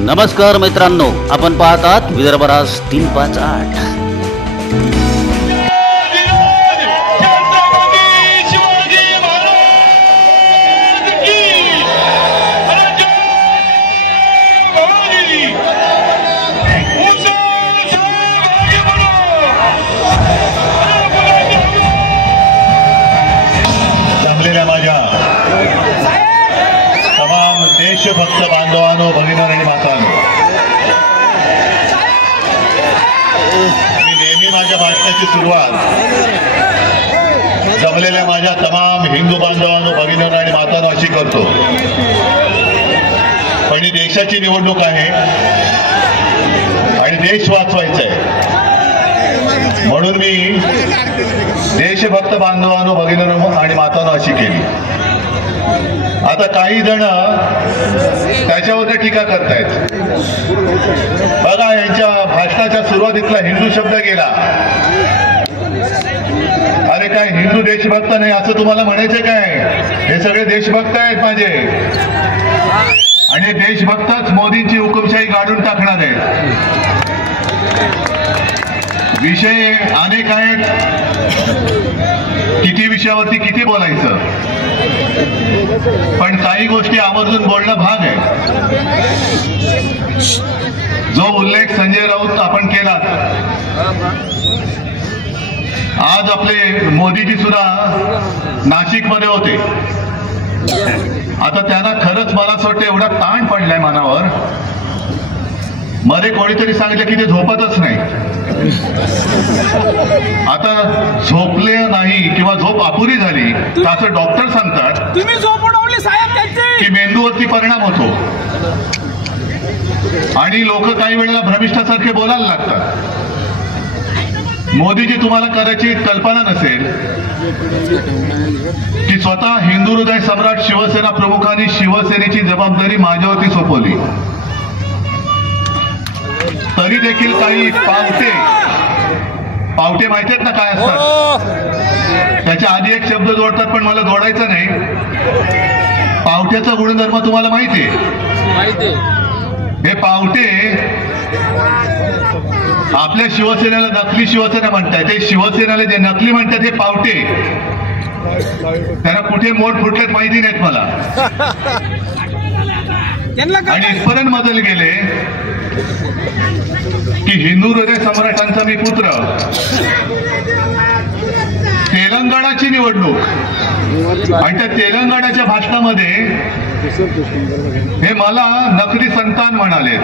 नमस्कार मित्रांनो, आपण पाहतात विदर्भ राज 358। देशभक्त बांधवांनो, भगिनी आणि मातांनो, मी नेहमी माझ्या भाषणाची सुरुवात जमलेल्या माझ्या तमाम हिंदू बांधवांनो, भगिनी आणि मातांनो अशी करतो। पण ही देशाची निवडणूक आहे आणि देश वाचवायचा आहे, म्हणून मी देशभक्त बांधवांनो, भगिनी आणि मातांनो अशी केली। आता काही जण त्याच्यावर टीका करतायत। बघा, यांच्या भाषणाच्या सुरुवातीतला हिंदू शब्द गेला। अरे काय हिंदू देशभक्त नाही असं तुम्हाला म्हणायचं काय? हे सगळे देशभक्त आहेत माझे, आणि देशभक्तच मोदींची हुकुमशाही गाडून टाकणार आहेत। विषय अनेक आहेत, किती विषयावरती किती बोलायचं, पण काही गोष्टी आवर्जून बोलणं भाग आहे। जो उल्लेख संजय राऊत आपण केला, आज आपले मोदीजी सुद्धा नाशिकमध्ये होते। आता त्यांना खरंच मला असं वाटतं एवढा ताण पडलाय मनावर, मध्ये कोणीतरी सांगितलं की ते झोपतच नाही। आता झोपले नाही किंवा झोप अपुरी झाली तर असं डॉक्टर सांगतात, तुम्ही झोप उडवली साहेब त्यांची, की मेंदूवरती परिणाम होतो आणि लोक काही वेळेला भ्रमिष्ठासारखे बोलायला लागतात। मोदीजी, तुम्हाला करायची कल्पना नसेल की स्वतः हिंदू हृदय सम्राट शिवसेना प्रमुखांनी शिवसेनेची जबाबदारी माझ्यावरती सोपवली, तरी देखील काही पावटे माहिती आहेत ना काय असतात? त्याच्या आधी एक शब्द जोडतात, पण मला जोडायचा नाही। पावट्याचा गुणधर्म तुम्हाला माहिती आहे? हे पावटे आपल्या शिवसेनेला नकली शिवसेना म्हणतात, ते शिवसेनेला जे नकली म्हणतात हे पावटे, त्यांना कुठे मोड फुटलेत माहिती नाहीत मला। आणि इथपर्यंत बदल गेले की हिंदू हृदय सम्राटांचा मी पुत्र, तेलंगणाची निवडणूक आणि त्या तेलंगणाच्या भाषणामध्ये हे मला नकली संतान म्हणाले।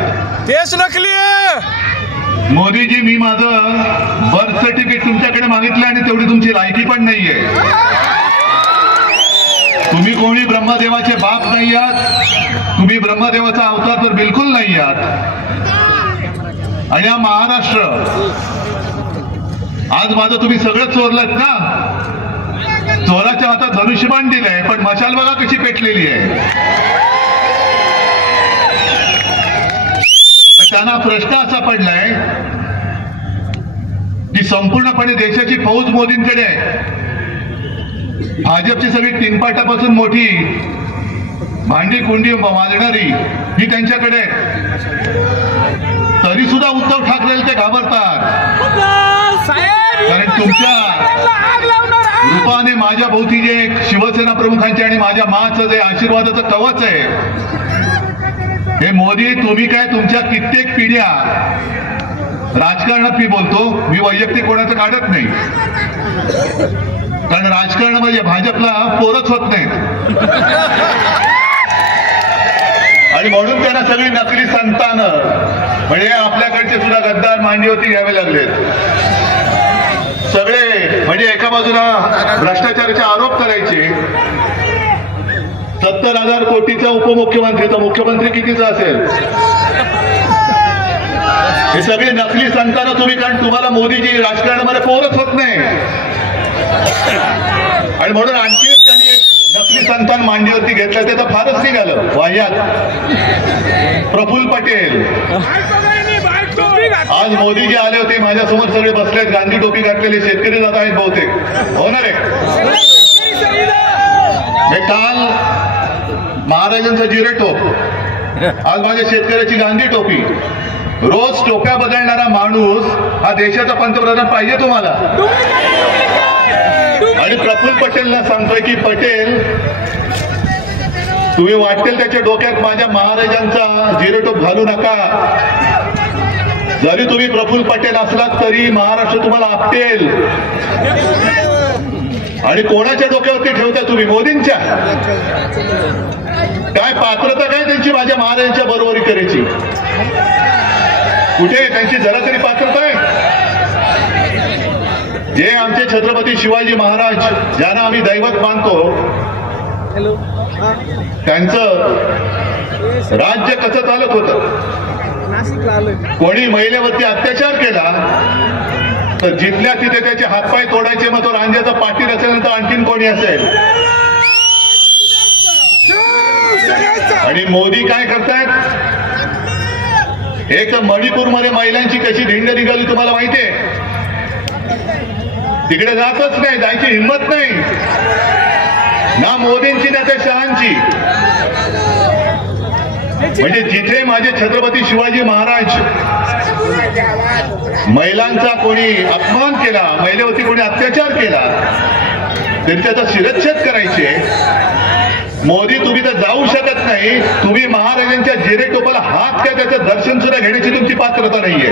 तेच नकली आहे मोदीजी, मी माझं बर्थ सर्टिफिकेट तुमच्याकडे मागितलं आणि तेवढी तुमची लायकी पण नाहीये। तुम्ही कोणी ब्रह्मदेवाचे बाप नाही आहात, तुम्ही ब्रह्मदेवाचा अवतार तर बिलकुल नाही आहात। आणि हा महाराष्ट्र, आज माझं तुम्ही सगळं चोरलत ना, चोराच्या हातात धनुष्यबाण दिलंय, पण मशाल बघा कशी पेटलेली आहे। त्यांना प्रश्न असा पडलाय की संपूर्णपणे देशाची फौज मोदींकडे आहे, भाजपची सगळी तीनपाटापासून मोठी भांडी कुंडी वाजणारी ही त्यांच्याकडे, तरी सुद्धा उद्धव ठाकरे ते घाबरतात, कारण तुमच्या रूपाने माझ्या भोवती जे शिवसेना प्रमुखांचे आणि माझ्या माचं जे आशीर्वादाचं कवच आहे, हे मोदी तुम्ही काय तुमच्या कित्येक पिढ्या राजकारणात, मी बोलतो, मी वैयक्तिक कोणाचं काढत नाही, कारण राजकारणामध्ये भाजपला पोरच होत नाहीत, आणि म्हणून त्यांना सगळी नकली संतान म्हणजे आपल्याकडचे सुद्धा गद्दार मांडीवरती घ्यावे लागलेत सगळे। म्हणजे एका बाजूला भ्रष्टाचाराचे आरोप करायचे, 70,000 कोटीचा उपमुख्यमंत्रीचा, मुख्यमंत्री कितीचा असेल, हे सगळे नकली संतान तुम्ही, कारण तुम्हाला मोदीजी राजकारणामध्ये पोरच होत नाही, आणि म्हणून आणखी त्यांनी एक नकली संतान मांडीवरती घेतलं, ते तर फारच निघालं वाह्यात। प्रफुल्ल पटेल, आज मोदीजी आले होते, माझ्यासमोर सगळे बसलेत, गांधी टोपी घातलेले शेतकरी जात आहेत बहुतेक, हो ना रे? हे काल महाराजांचा जिरेटो आज माझ्या शेतकऱ्याची गांधी टोपी. रोज टोप्या बदलणारा माणूस हा देशाचा पंतप्रधान पाहिजे तुम्हाला? आणि प्रफुल्ल पटेलला सांगतोय की पटेल, तुम्ही वाटेल त्याच्या डोक्यात माझ्या महाराजांचा जिरेटोप घालू नका. जरी तुम्ही प्रफुल्ल पटेल असलात तरी महाराष्ट्र तुम्हाला आपटेल. आणि कोणाच्या डोक्यावरती ठेवता तुम्ही? मोदींच्या. काय पात्रता काय त्यांची माझ्या महाराजांच्या बरोबरी करायची? कुठे त्यांची जरा तरी पात्रता आहे? जे आमचे छत्रपती शिवाजी महाराज ज्यांना आम्ही दैवत मानतो, त्यांचं राज्य कसं चालत होतं? कोणी महिलेवरती अत्याचार केला तर जिथल्या तिथे त्याचे हातपाय तोडायचे. मग तो रांजाचा पाटील असेल तर आणखीन कोणी असेल. आणि मोदी काय करतायत? एक तर मणिपूरमध्ये महिलांची कशी धिंड निघाली तुम्हाला माहितीये? तिकडे जातच नाही, जायची हिंमत नाही ना मोदींची ना त्या शहांची. म्हणजे जिथे माझे छत्रपती शिवाजी महाराज महिलांचा कोणी अपमान केला, महिलेवरती कोणी अत्याचार केला तरी त्याचा शिरच्छेद करायचे. मोदी तुम्ही तर जाऊ शकत नाही. तुम्ही महाराजांच्या जिरेटोपाला हात काय त्याचं दर्शन सुद्धा घेण्याची तुमची पात्रता नाहीये.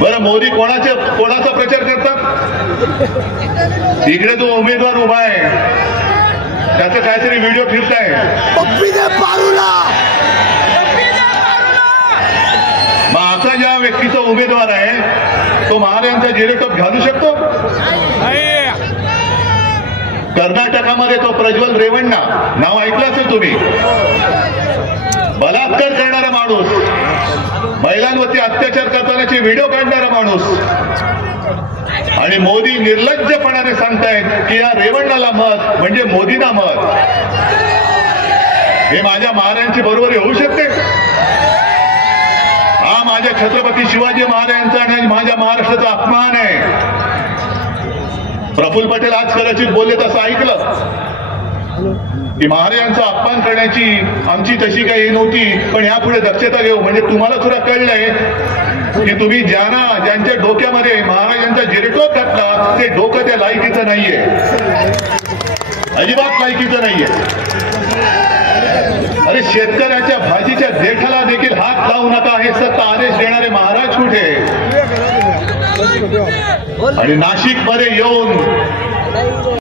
बरं, मोदी कोणाचा प्रचार करतात? इकडे तो उमेदवार उभा आहे, त्याचं काहीतरी व्हिडिओ फिरताय. मग असा ज्या व्यक्तीचा उमेदवार आहे तो महाराजांचा जिरेटोप घालू शकतो? कर्नाटकामध्ये तो प्रज्वल रेवण्णा, नाव ऐकलं असेल तुम्ही, बलात्कार करणारा माणूस, महिलांवरती अत्याचार करतानाचे व्हिडिओ काढणारा माणूस. आणि मोदी निर्लज्जपणाने सांगतायत की या रेवण्णाला मत म्हणजे मोदींना मत. हे माझ्या महाराजांची बरोबरी होऊ शकते? हा माझ्या छत्रपती शिवाजी महाराजांचा आणि माझ्या महाराष्ट्राचा अपमान आहे. प्रफुल्ल पटेल आज कदाचित बोलले तसं ऐकलं की महाराजांचा अपमान करण्याची आमची तशी काही नव्हती, पण यापुढे दक्षता घेऊ. म्हणजे तुम्हाला सुद्धा कळलंय की तुम्ही ज्यांच्या डोक्यामध्ये महाराजांचा जिरेटोप घातला ते डोकं त्या लायकीचं नाहीये, अजिबात लायकीचं नाहीये. अरे, शेतकऱ्याच्या भाजीच्या देठाला देखील हात लावू नका हे सक्त आदेश देणारे महाराज कुठे? आणि नाशिक मध्ये येऊन